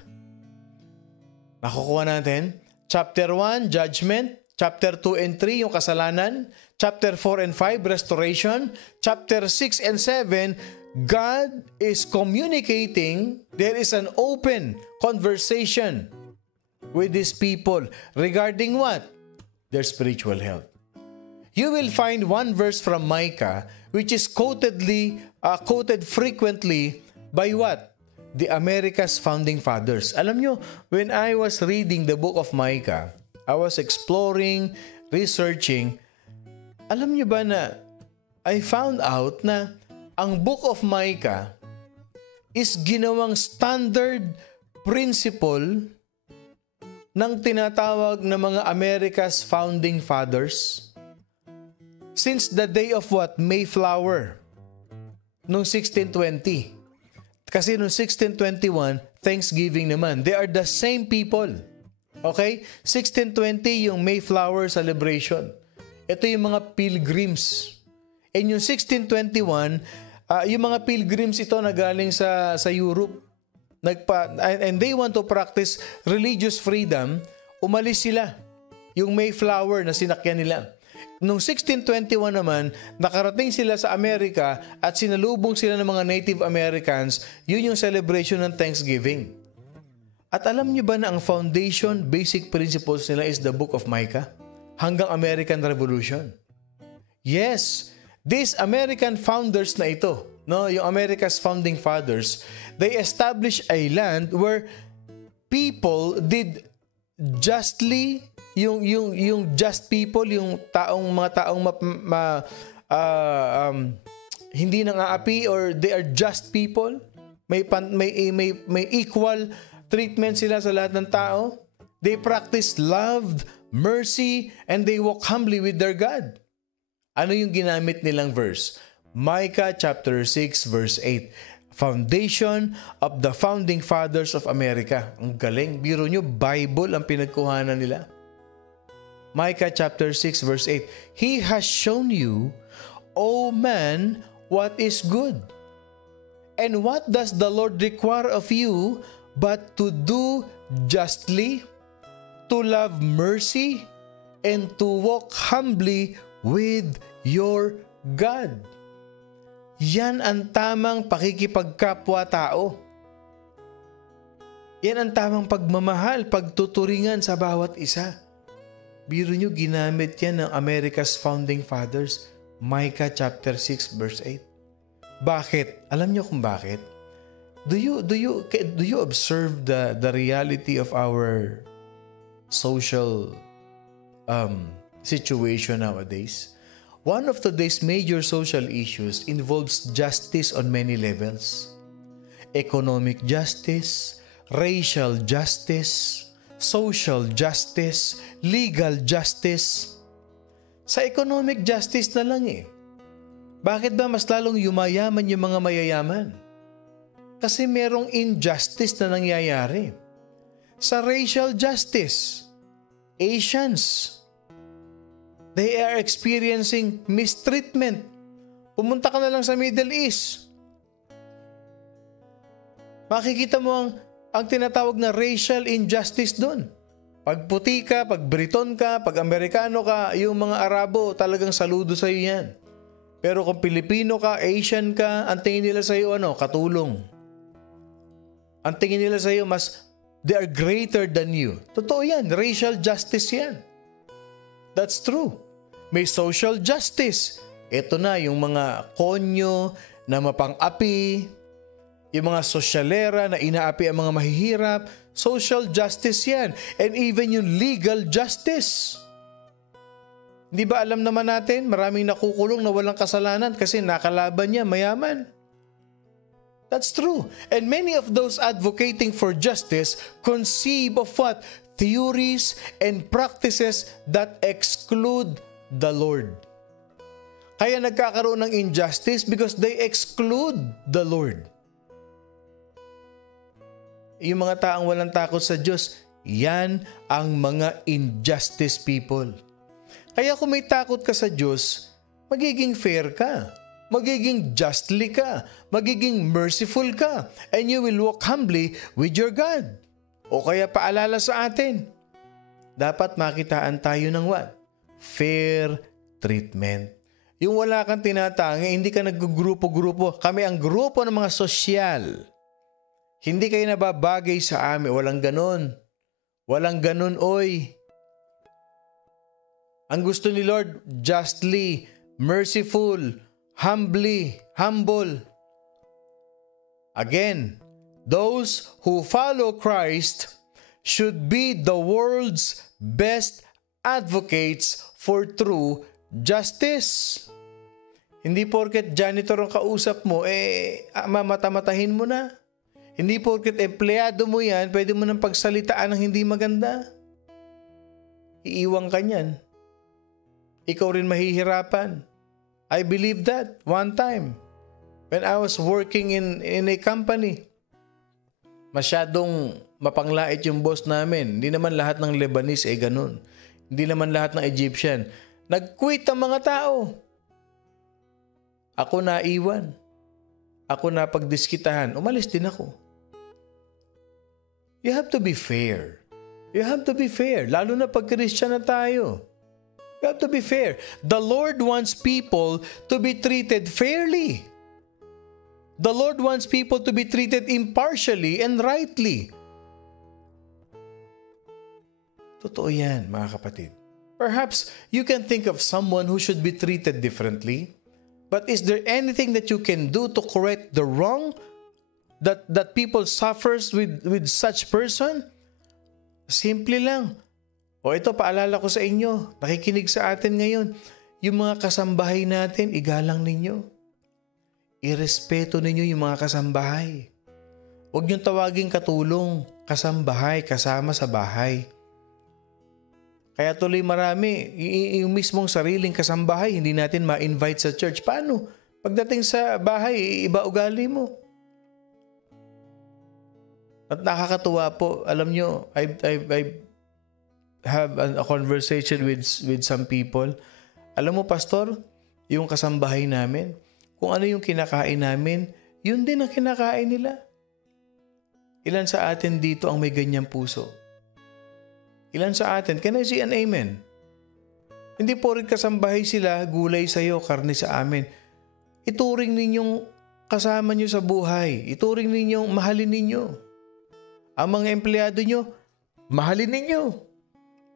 Nakukuha natin? Chapter 1, judgment. Chapter 2 and 3, yung kasalanan. Chapter 4 and 5, restoration. Chapter 6 and 7, God is communicating. There is an open conversation with these people regarding what? Their spiritual health. You will find one verse from Micah which is quoted frequently by what? The America's founding fathers. Alam nyo, when I was reading the book of Micah, I was exploring, researching, alam nyo ba na I found out na ang book of Micah is ginawang standard principle ng tinatawag na mga America's founding fathers since the day of what? Mayflower noong 1620. Kasi noong 1621, Thanksgiving naman. They are the same people. Okay? 1620 yung Mayflower celebration. Ito yung mga pilgrims. And yung 1621, yung mga pilgrims ito na galing sa Europe. And they want to practice religious freedom. Umalis sila. Yung Mayflower na sinakyan nila. Noong 1621 naman, nakarating sila sa Amerika at sinalubong sila ng mga Native Americans. Yun yung celebration ng Thanksgiving. At alam niyo ba na ang foundation, basic principles nila is the book of Micah? Hanggang American Revolution. Yes, these American founders na ito, no, yung America's founding fathers, they established a land where people did justly, yung just people, yung mga taong hindi nang-aapi, or they are just people, may equal treatment sila sa lahat ng tao. They practice love, mercy, and they walk humbly with their God. Ano yung ginamit nilang verse? Micah chapter 6 verse 8. Foundation of the founding fathers of America. Ang galing. Biro nyo, Bible ang pinagkuhanan nila. Micah chapter 6 verse 8. He has shown you, O man, what is good. And what does the Lord require of you but to do justly, to love mercy, and to walk humbly with your God. Yan ang tamang pakikipagkapwa-tao. Yan ang tamang pagmamahal, pagtuturingan sa bawat isa. Biro nyo, ginamit yan ng America's founding fathers. Micah chapter 6 verse 8. Bakit? Alam nyo kung bakit? Do you observe the reality of our social situation nowadays? One of today's major social issues involves justice on many levels. Economic justice, racial justice, social justice, legal justice. Sa economic justice na lang eh. Bakit ba mas lalong yumayaman yung mga mayayaman? Kasi merong injustice na nangyayari. Sa racial justice, Asians, they are experiencing mistreatment. Pumunta ka na lang sa Middle East. Makikita mo ang tinatawag na racial injustice doon. Pag puti ka, pag Briton ka, pag Amerikano ka, yung mga Arabo talagang saludo sa iyo yan. Pero kung Pilipino ka, Asian ka, ang tingin nila sa iyo katulong. Ang tingin nila sa iyo they are greater than you. Totoo yan, racial justice yan. That's true. May social justice. Ito na yung mga konyo na mapang-api, yung mga sosyalera na inaapi ang mga mahihirap. Social justice yan. And even yung legal justice. Di ba alam naman natin, maraming nakukulong na walang kasalanan kasi nakalaban niya, mayaman. That's true. And many of those advocating for justice conceive of what? Theories and practices that exclude the Lord. Kaya nagkakaroon ng injustice because they exclude the Lord. Yung mga taong walang takot sa Diyos, yan ang mga injustice people. Kaya kung may takot ka sa Diyos, magiging fair ka. Magiging justly ka, magiging merciful ka, and you will walk humbly with your God. O kaya paalala sa atin, dapat makitaan tayo ng what? Fair treatment. Yung wala kang tinatangi, hindi ka naggrupo-grupo. Kami ang grupo ng mga sosyal. Hindi kayo nababagay sa amin. Walang ganon. Walang ganon, oy. Ang gusto ni Lord, justly, merciful, humble. Again, those who follow Christ should be the world's best advocates for true justice. Hindi porket janitor ang kausap mo, mamata-matahin mo na. Hindi porket empleyado mo yan, pwede mo nang pagsalitaan ng hindi maganda. Iiwang ka niyan. Ikaw rin mahihirapan. I believe that one time. When I was working in a company, masyadong mapanglait yung boss namin. Hindi naman lahat ng Lebanese ganun. Hindi naman lahat ng Egyptian. Nag-quit ang mga tao. Ako naiwan. Ako na pagdiskitahan. Umalis din ako. You have to be fair. You have to be fair. Lalo na pag Christian na tayo. You have to be fair. The Lord wants people to be treated fairly. The Lord wants people to be treated impartially and rightly. Totoo yan, mga kapatid. Perhaps you can think of someone who should be treated differently, but is there anything that you can do to correct the wrong that people suffers with such person? Simple lang. O ito, paalala ko sa inyo, nakikinig sa atin ngayon, yung mga kasambahay natin, igalang ninyo. Irespeto ninyo yung mga kasambahay. Huwag niyong tawaging katulong, kasambahay, kasama sa bahay. Kaya tuloy marami, yung mismong sariling kasambahay, hindi natin ma-invite sa church. Paano? Pagdating sa bahay, iba ugali mo. At nakakatuwa po, alam nyo, I have a conversation with some people. Alam mo, Pastor, yung kasambahay namin, kung ano yung kinakain namin, yun din ang kinakain nila. Ilan sa atin dito ang may ganyang puso? Ilan sa atin? Can I see an amen? Hindi po rin kasambahay sila, gulay sa'yo, karne sa amin. Ituring ninyong kasama nyo sa buhay. Ituring ninyong mahalin ninyo. Ang mga empleyado nyo, mahalin ninyo.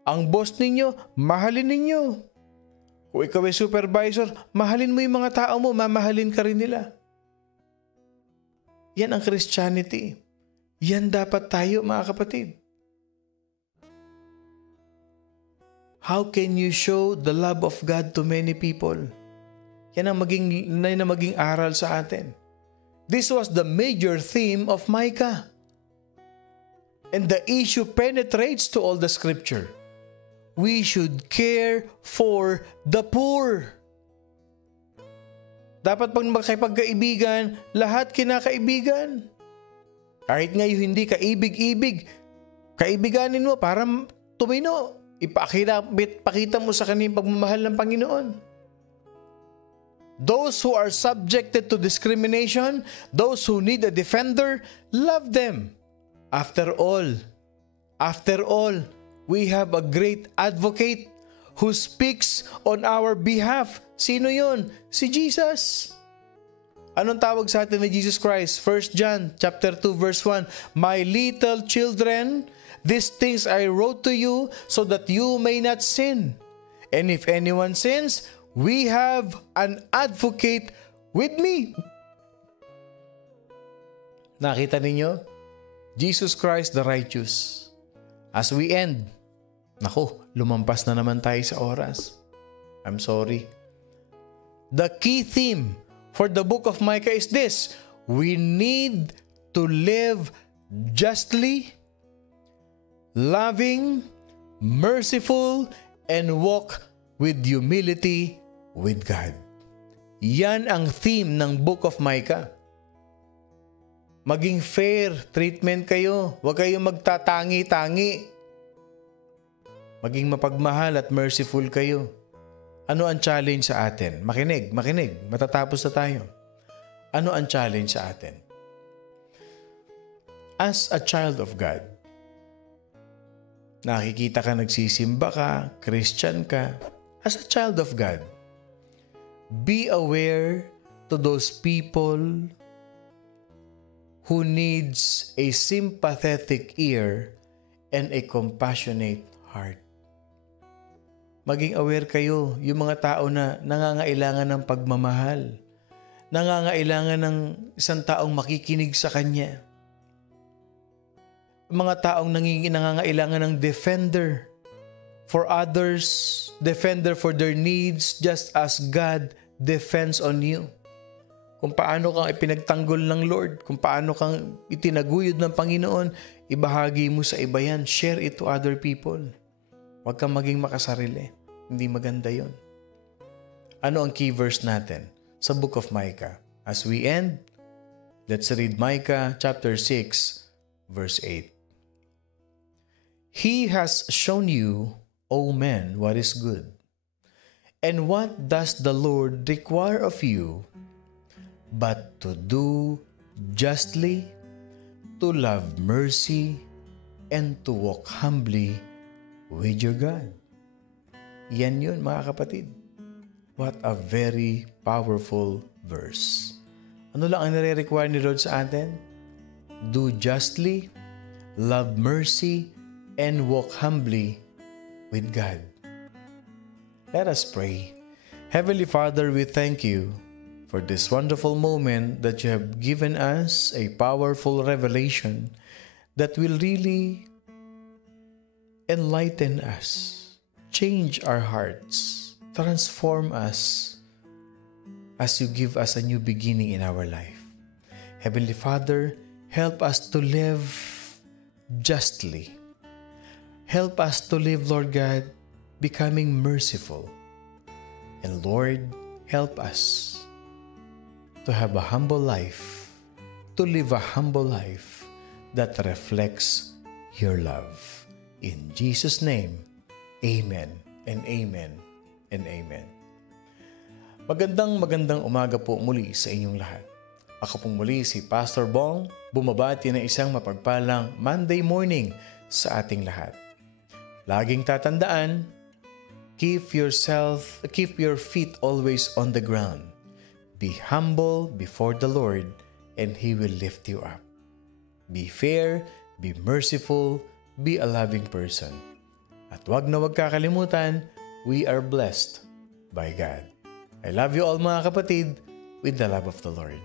Ang boss ninyo, mahalin ninyo. Kung ikaw ay supervisor, mahalin mo yung mga tao mo, mamahalin ka rin nila. Yan ang Christianity. Yan dapat tayo, mga kapatid. How can you show the love of God to many people? Yan ang maging aral sa atin. This was the major theme of Micah. And the issue penetrates to all the scripture. We should care for the poor. Dapat pag makipagkaibigan, lahat kinakaibigan. Kahit ngayon hindi kaibig-ibig, kaibiganin mo para tumino. Pakita mo sa kanya pagmamahal ng Panginoon. Those who are subjected to discrimination, those who need a defender, love them. After all, we have a great advocate who speaks on our behalf. Sino yun? Si Jesus. Anong tawag sa atin ni Jesus Christ? 1 John chapter 2 verse 1. My little children, these things I wrote to you so that you may not sin. And if anyone sins, we have an advocate with me. Nakita ninyo? Jesus Christ the righteous. As we end, lumampas na naman tayo sa oras. I'm sorry. The key theme for the book of Micah is this: we need to live justly, loving, merciful, and walk with humility with God. Yan ang theme ng book of Micah. Maging fair treatment kayo. Huwag kayong magtatangi-tangi. Maging mapagmahal at merciful kayo. Ano ang challenge sa atin? Makinig. Matatapos na tayo. Ano ang challenge sa atin? As a child of God, nakikita ka, nagsisimba ka, Christian ka. As a child of God, be aware to those people who needs a sympathetic ear and a compassionate heart. Maging aware kayo, yung mga tao na nangangailangan ng pagmamahal, nangangailangan ng isang taong makikinig sa kanya. Mga taong nangangailangan ng defender for others, defender for their needs, just as God defends on you. Kung paano kang ipinagtanggol ng Lord, kung paano kang itinaguyod ng Panginoon, ibahagi mo sa iba yan. Share it to other people. Huwag kang maging makasarili. Hindi maganda yon. Ano ang key verse natin sa Book of Micah? As we end, let's read Micah chapter 6, verse 8. He has shown you, O men, what is good. And what does the Lord require of you? But to do justly, to love mercy, and to walk humbly with your God. Yan yun, mga kapatid. What a very powerful verse. Ano lang ang nire-require ni Lord sa atin? Do justly, love mercy, and walk humbly with God. Let us pray. Heavenly Father, we thank you for this wonderful moment that you have given us a powerful revelation that will really enlighten us, change our hearts, transform us as you give us a new beginning in our life. Heavenly Father, help us to live justly. Help us to live, Lord God, becoming merciful. And Lord, help us to have a humble life, to live a humble life that reflects your love. In Jesus' name, amen and amen and amen. Magandang umaga po muli sa inyong lahat. Ako pong muli si Pastor Bong, bumabati ng isang mapagpalang Monday morning sa ating lahat. Laging tatandaan, keep your feet always on the ground. Be humble before the Lord, and He will lift you up. Be fair, be merciful, be a loving person. At wag kakalimutan, we are blessed by God. I love you all, mga kapatid, with the love of the Lord.